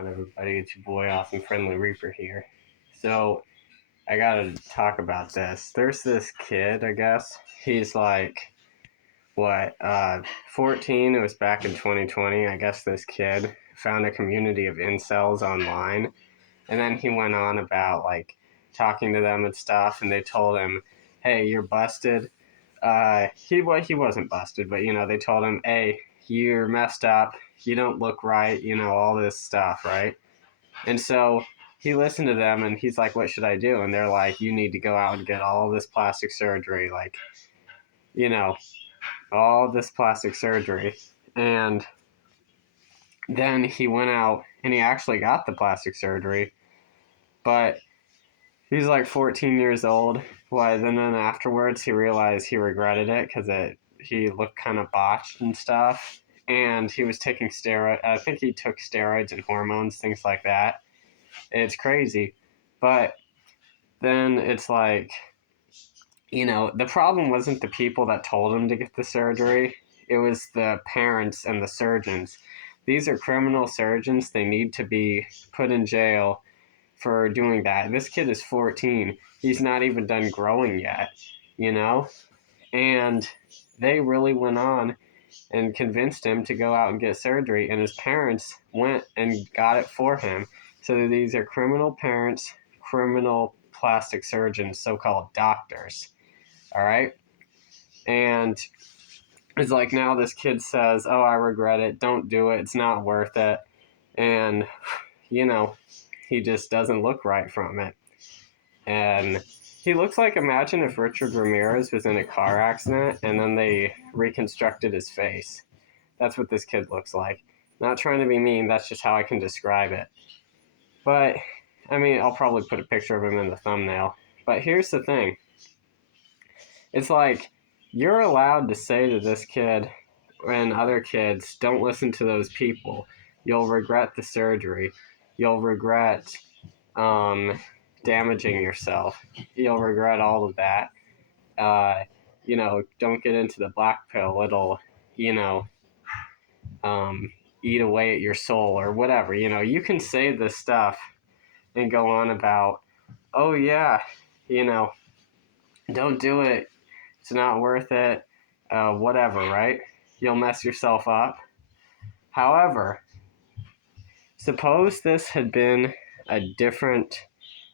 on, everybody? It's your boy, Awesome Friendly Reaper here. So, I gotta talk about this. There's this kid, I guess. He's like, what, 14? It was back in 2020. I guess this kid found a community of incels online. And then he went on about, like, talking to them and stuff. And they told him, hey, you're busted. He wasn't busted, but, they told him, hey, you're messed up. You don't look right. All this stuff, right? And so he listened to them and he's like, what should I do? And they're like, you need to go out and get all this plastic surgery, like, you know, all this plastic surgery. And then he went out and he actually got the plastic surgery, but he's like 14 years old. And then afterwards he realized he regretted it because he looked kind of botched and stuff. And he was taking steroids. I think he took steroids and hormones, things like that. It's crazy. But then it's like, the problem wasn't the people that told him to get the surgery. It was the parents and the surgeons. These are criminal surgeons. They need to be put in jail for doing that. This kid is 14. He's not even done growing yet, And they really went on and convinced him to go out and get surgery. And his parents went and got it for him. So these are criminal parents, criminal plastic surgeons, so-called doctors. All right? And it's like now this kid says, oh, I regret it. Don't do it. It's not worth it. And, he just doesn't look right from it. And he looks like, imagine if Richard Ramirez was in a car accident and then they reconstructed his face. That's what this kid looks like. Not trying to be mean, that's just how I can describe it. But, I'll probably put a picture of him in the thumbnail. But here's the thing. It's like, you're allowed to say to this kid and other kids, don't listen to those people. You'll regret the surgery. You'll regret damaging yourself. You'll regret all of that. Don't get into the black pill. It'll, eat away at your soul or whatever. You can say this stuff and go on about, oh yeah, don't do it. It's not worth it. Whatever, right? You'll mess yourself up. However, suppose this had been a different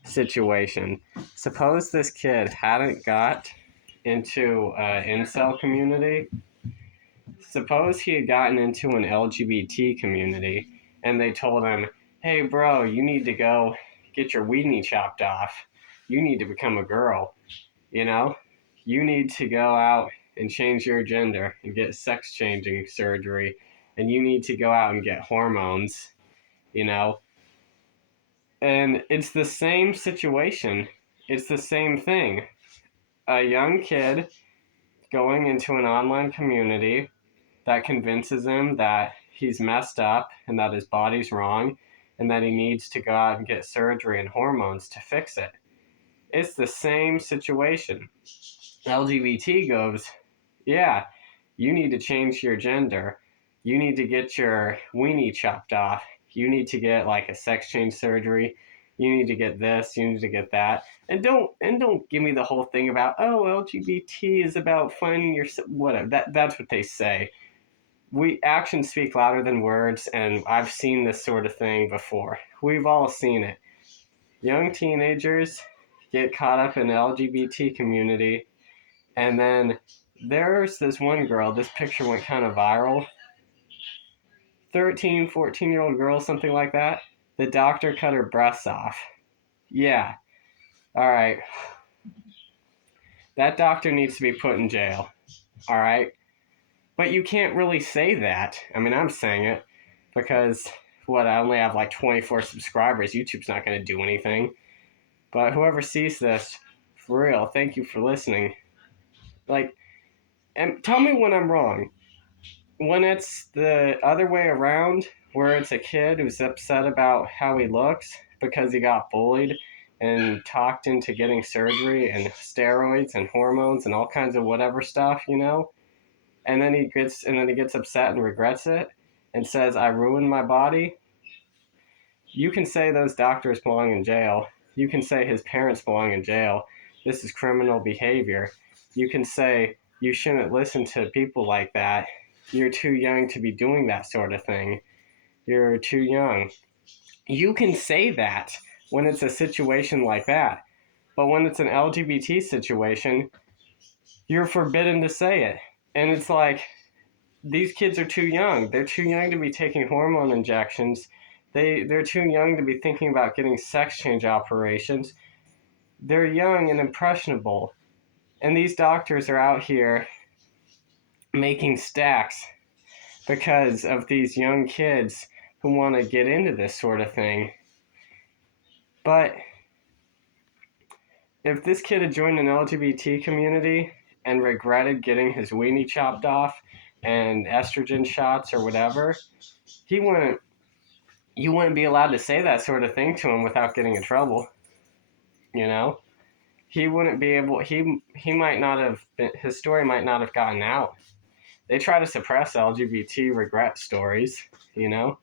situation. Suppose this kid hadn't got into an incel community. Suppose he had gotten into an LGBT community and they told him, hey bro, you need to go get your weenie chopped off. You need to become a girl. You need to go out and change your gender and get sex changing surgery. And you need to go out and get hormones, And it's the same situation. It's the same thing. A young kid going into an online community that convinces him that he's messed up and that his body's wrong and that he needs to go out and get surgery and hormones to fix it. It's the same situation. LGBT goes, yeah, you need to change your gender. You need to get your weenie chopped off. You need to get like a sex change surgery. You need to get this. You need to get that. And don't give me the whole thing about, oh, LGBT is about finding your whatever. That's what they say. Actions speak louder than words, and I've seen this sort of thing before. We've all seen it. Young teenagers get caught up in the LGBT community, and then there's this one girl, this picture went kind of viral. 13, 14-year-old girl, something like that. The doctor cut her breasts off. Yeah. All right. That doctor needs to be put in jail. All right. But you can't really say that. I'm saying it because, I only have like 24 subscribers. YouTube's not going to do anything. But whoever sees this, for real, thank you for listening. And tell me when I'm wrong. When it's the other way around, where it's a kid who's upset about how he looks because he got bullied and talked into getting surgery and steroids and hormones and all kinds of whatever stuff, and then he gets upset and regrets it and says, I ruined my body. You can say those doctors belong in jail. You can say his parents belong in jail. This is criminal behavior. You can say you shouldn't listen to people like that. You're too young to be doing that sort of thing. You're too young. You can say that when it's a situation like that. But when it's an LGBT situation, you're forbidden to say it. And it's like, these kids are too young. They're too young to be taking hormone injections. They're too young to be thinking about getting sex change operations. They're young and impressionable. And these doctors are out here making stacks because of these young kids who want to get into this sort of thing. But if this kid had joined an LGBT community and regretted getting his weenie chopped off and estrogen shots or whatever, you wouldn't be allowed to say that sort of thing to him without getting in trouble. You know? He wouldn't be able, he might not have been, his story might not have gotten out. They try to suppress LGBT regret stories, you know?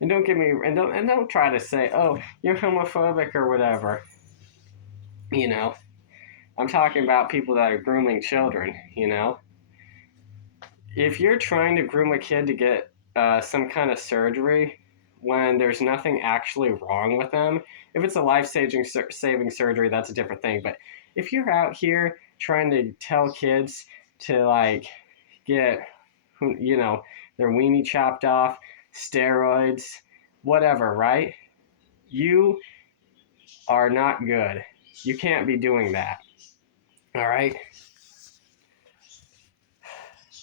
And don't try to say, oh, you're homophobic or whatever. You know? I'm talking about people that are grooming children, you know? If you're trying to groom a kid to get some kind of surgery when there's nothing actually wrong with them, if it's a life-saving surgery, that's a different thing. But if you're out here trying to tell kids to, like, get, you know, their weenie chopped off, steroids, whatever, right? You are not good. You can't be doing that. All right?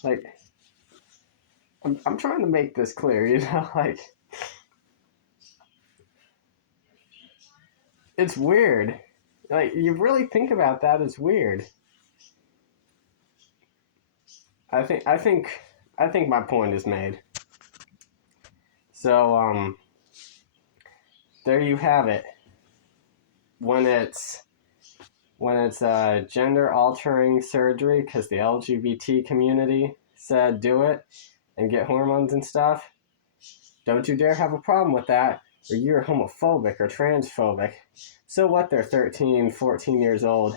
Like, I'm trying to make this clear, you know? Like, it's weird. Like, you really think about that, it's weird. I think my point is made. So, there you have it. When it's gender altering surgery because the LGBT community said do it and get hormones and stuff, don't you dare have a problem with that, or you're homophobic or transphobic. So what, they're 13, 14 years old.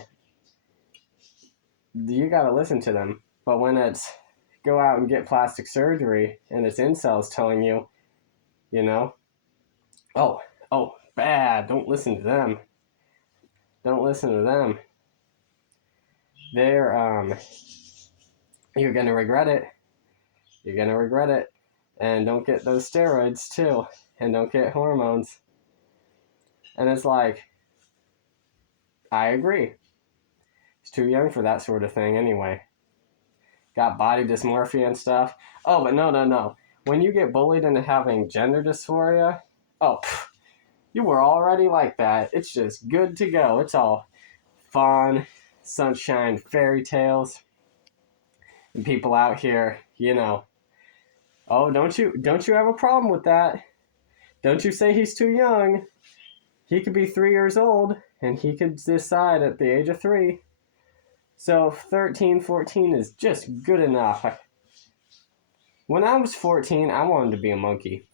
You gotta listen to them. But when it's go out and get plastic surgery and it's incels telling you, you know, oh, bad, don't listen to them. Don't listen to them. They're, you're gonna regret it. You're gonna regret it. And don't get those steroids too. And don't get hormones. And it's like, I agree. He's too young for that sort of thing anyway. Got body dysmorphia and stuff. Oh, but no. When you get bullied into having gender dysphoria, you were already like that. It's just good to go. It's all fun, sunshine, fairy tales. And people out here, you know, oh, don't you have a problem with that? Don't you say he's too young. He could be 3 years old, and he could decide at the age of 3. So 13, 14 is just good enough. When I was 14, I wanted to be a monkey.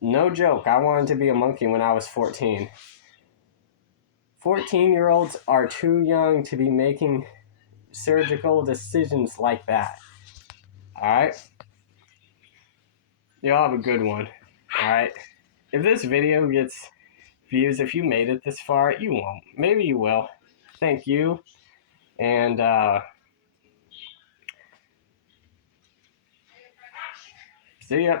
No joke, I wanted to be a monkey when I was 14. 14-year-olds are too young to be making surgical decisions like that. Alright? Y'all have a good one. Alright? If this video gets views, if you made it this far, you won't. Maybe you will. Thank you. And, see ya.